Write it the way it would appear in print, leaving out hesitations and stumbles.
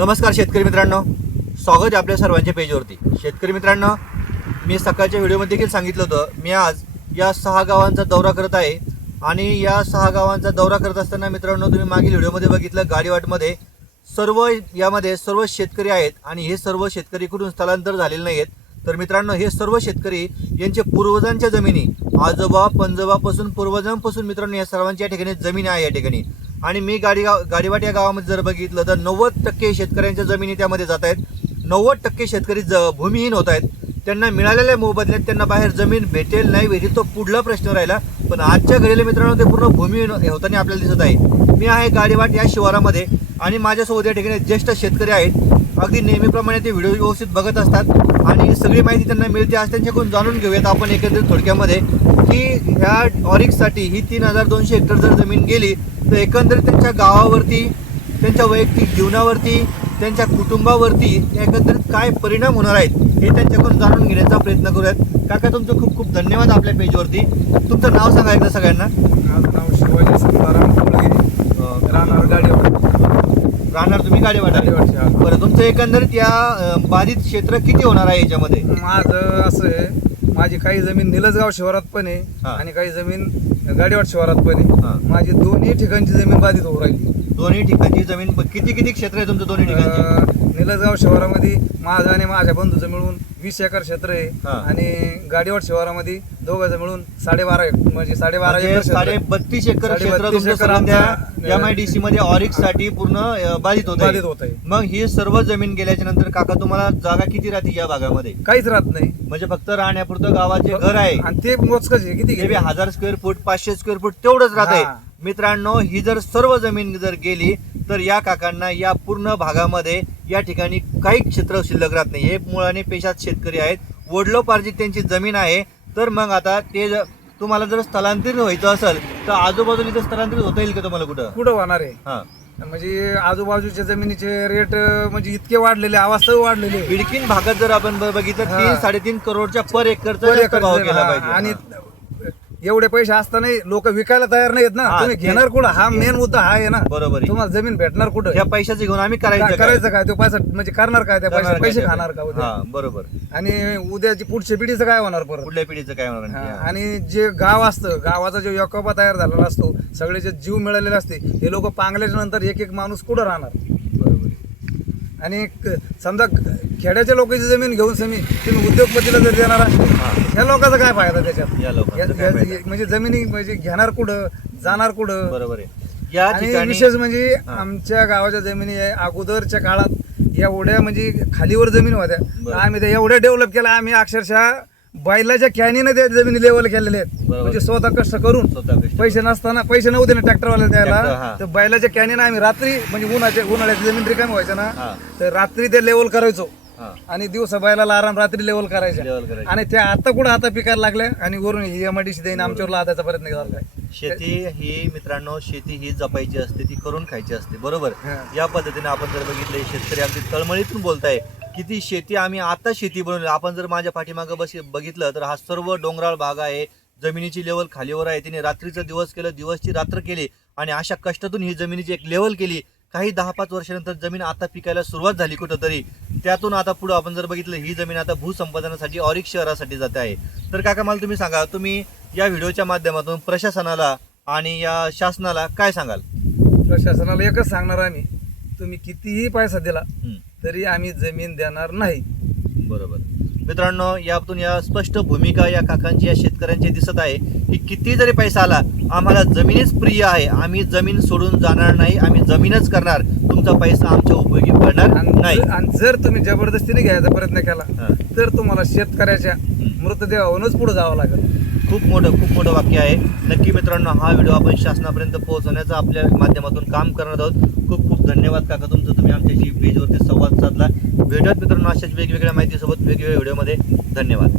नमस्कार शेतकरी मित्रांनो, स्वागत आहे आपल्या सर्वांच्या पेजवरती। शेतकरी मित्रांनो, मी सकाळच्या व्हिडिओमध्ये देखील सांगितलं होतं, मी आज या 6 गावांचा दौरा करत आहे आणि या 6 गावांचा दौरा करत असताना मित्रांनो, तुम्ही मागील व्हिडिओमध्ये बघितलं गाडीवाटमध्ये सर्व शेतकरी आहेत आणि हे सर्व शेतकरी कुठून स्थलांतर झालेले नाहीत। तर मित्रांनो, हे सर्व शेतकरी यांचे पूर्वजांच्या जमिनी, आजोबा पंजोबापासून पूर्वजांपासून मित्रांनो या सर्वांच्या या ठिकाणी जमीन आहे या ठिकाणी। आणि मी गाडीवाट या गावामध्ये जर बघितलं तर 90% शेतकऱ्यांच्या जमिनी त्यामध्ये जात आहेत। 90% शेतकरी भूमिहीन होत आहेत। त्यांना मिळालेल्या मोबदल्यात त्यांना बाहेर जमीन भेटेल नाही भेटेल तो पुढला प्रश्न राहिला, पण आजच्या घडीला मित्रांनो ते पूर्ण भूमिहीन होताना आपल्याला दिसत आहे। मी आहे गाडीवाट या शिवारामध्ये आणि माझ्यासोबत या ठिकाणी ज्येष्ठ शेतकरी आहेत। अगदी नेहमीप्रमाणे ते व्हिडिओ व्यवस्थित बघत असतात आणि सगळी माहिती त्यांना मिळते। आज त्यांच्याकडून जाणून घेऊयात आपण एकंदरीत थोडक्यामध्ये की ह्या ऑरिकसाठी ही 3200 हेक्टर जर जमीन गेली तर एकंदरीत त्यांच्या गावावरती, त्यांच्या वैयक्तिक जीवनावरती, त्यांच्या कुटुंबावरती एकंदरीत काय परिणाम होणार आहेत हे त्यांच्याकडून जाणून घेण्याचा प्रयत्न करूयात। काका, तुमचं खूप खूप धन्यवाद आपल्या पेजवरती। तुमचं नाव सांगा एकदा सगळ्यांना। माझं नाव शिवाजी संताराम कोळगे, राहणार गाडीवाट। राहणार तुम्ही गाडीवाट? बरं, तुमचं एकंदरीत या बाधित क्षेत्र किती होणार आहे याच्यामध्ये? माझं असं आहे, माझी काही जमीन निलजगाव शिवारात पण आहे आणि काही जमीन गाडीवाट शिवारात पण आहे। माझी दोन्ही ठिकाणची जमीन बाधित होऊ राहिली। दोन्ही ठिकाणची जमीन किती क्षेत्र आहे तुमचं दोन्ही ठिकाणची? निलजगाव शिवारामध्ये माझं आणि माझ्या बंधूचं मिळून 20 एकर क्षेत्र आहे आणि गाडीवाट शिवारामध्ये दोघांचं मिळून 12.5 म्हणजे 12.5 एकर, 32 एकर क्षेत्र तुमचं MIDC मध्ये ऑरिकसाठी पूर्ण बाधित होत आहे। मग ही सर्व जमीन गेल्याच्या नंतर काका तुम्हाला जागा किती राहते या भागामध्ये? काहीच राहत नाही, म्हणजे फक्त राहण्यापुरतं गावाचे घर आहे आणि ते मोजकच आहे। किती 1000 स्क्वेअर फूट, 500 स्क्वेअर फूट तेवढंच राहत आहे। मित्रांनो, ही जर सर्व जमीन जर गेली तर या काकांना या पूर्ण भागामध्ये या ठिकाणी काही क्षेत्र शिल्लक राहत नाही। हे मुळाने पेशात शेतकरी आहेत, वडिलोपार्जित त्यांची जमीन आहे। तर मग आता ते तुम्हाला जर स्थलांतरित व्हायचं असेल तर आजूबाजूला इथं स्थलांतरित होता येईल का तुम्हाला? कुठं होणार आहे? म्हणजे आजूबाजूच्या जमिनीचे रेट म्हणजे इतके वाढलेले, अवस्था वाढलेले। बिडकीन भागात जर आपण बघितलं 3-3.5 करोडच्या पर एकरचा भाव केला पाहिजे आणि एवढे पैसे असताना लोक विकायला तयार नाहीत ना। तुम्ही घेणार कुठं? हा मेन मुद्दा हा आहे ना। बरोबर, तुम्हाला जमीन भेटणार कुठं? या पैशाचे घेऊन आम्ही करायचं काय? तो पैसा म्हणजे करणार काय? त्या पैसे खाणार का उद्या? बरोबर। आणि उद्याची पुढच्या पिढीचं काय होणार? परत पुढल्या पिढीचं काय होणार? आणि जे गाव असतं, गावाचा जो यकोबा तयार झालेला असतो, सगळे जे जीव मिळालेले असते, हे लोक पांगल्याच्या नंतर एक एक माणूस कुठं राहणार? बरोबर। आणि समजा खेड्याच्या लोकांची जमीन घेऊन तुम्ही उद्योगपतीला जर देणार, ह्या लोकांचा काय फायदा त्याच्यात? म्हणजे जमिनी म्हणजे घेणार कुठं, जाणार कुठं? बरोबर आहे। आणि विशेष म्हणजे आमच्या गावाच्या जमिनी आहे अगोदरच्या काळात एवढ्या म्हणजे खालीवर जमीन होत्या, आम्ही त्या एवढ्या डेव्हलप केल्या, आम्ही अक्षरशः बैलाच्या कॅनीने त्या जमिनी लेवल केलेले आहेत। म्हणजे स्वतः कष्ट करून, पैसे नव्हते ना ट्रॅक्टरवाल्याला द्यायला, तर बैलाच्या कॅनीने आम्ही रात्री म्हणजे उन्हाळ्याची जमीन रिकामी व्हायचं ना, तर रात्री ते लेवल करायचो आणि दिवसा बैलाला आराम, रात्री लेवल करायचे। आणि त्या आता कुठं आता पिकायला लागल्या आणि वरून MIDC देईन आमच्यावर लादायचा प्रयत्न केला। शेती ही मित्रांनो, शेती ही जपायची असते, ती करून खायची असते, बरोबर। या पद्धतीने आपण जर बघितले, शेतकरी अगदी तळमळीतून बोलताय किती शेती आम्ही आता शेती बनवली। आपण जर माझ्या पाठीमागं बघितलं तर हा सर्व डोंगराळ भाग आहे, जमिनीची लेवल खालीवर आहे। तिने रात्रीचा दिवस केलं, दिवसची रात्र केली आणि अशा कष्टातून ही जमिनीची एक लेवल केली। काही 10-5 वर्षानंतर जमीन आता पिकायला सुरुवात झाली कुठंतरी, त्यातून आता पुढं आपण जर बघितलं ही जमीन आता भूसंपादनासाठी ऑरिक शहरासाठी जाते आहे। तर काका, मला तुम्ही सांगा, तुम्ही या व्हिडिओच्या माध्यमातून प्रशासनाला आणि या शासनाला काय सांगाल? प्रशासनाला एकच सांगणार, आम्ही तुम्ही कितीही पैसा दिला तरी आम्ही जमीन देणार नाही। बरोबर मित्रांनो, यातून या स्पष्ट भूमिका या काकांची, या शेतकऱ्यांची दिसत आहे की किती जरी पैसा आला, आम्हाला जमीनच प्रिय आहे, आम्ही जमीन सोडून जाणार नाही, आम्ही जमीनच करणार, तुमचा पैसा आमच्या उपयोगी पडणार नाही। आणि जर तुम्ही जबरदस्तीने घ्यायचा प्रयत्न केला तर तुम्हाला शेतकऱ्याच्या मृतदेहावरूनच पुढे जावं लागेल। खूप मोठं वाक्य आहे। नक्की मित्रांनो, हा व्हिडिओ आपण शासनापर्यंत पोहोचवण्याचा आपल्या माध्यमातून काम करणार आहोत। खूप धन्यवाद काका तुमचं, तुम्ही आमच्याशी पेजवरती संवाद साधला। भेटत मित्रांनो अशाच वेगवेगळ्या माहितीसोबत वेगवेगळ्या व्हिडिओमध्ये। धन्यवाद।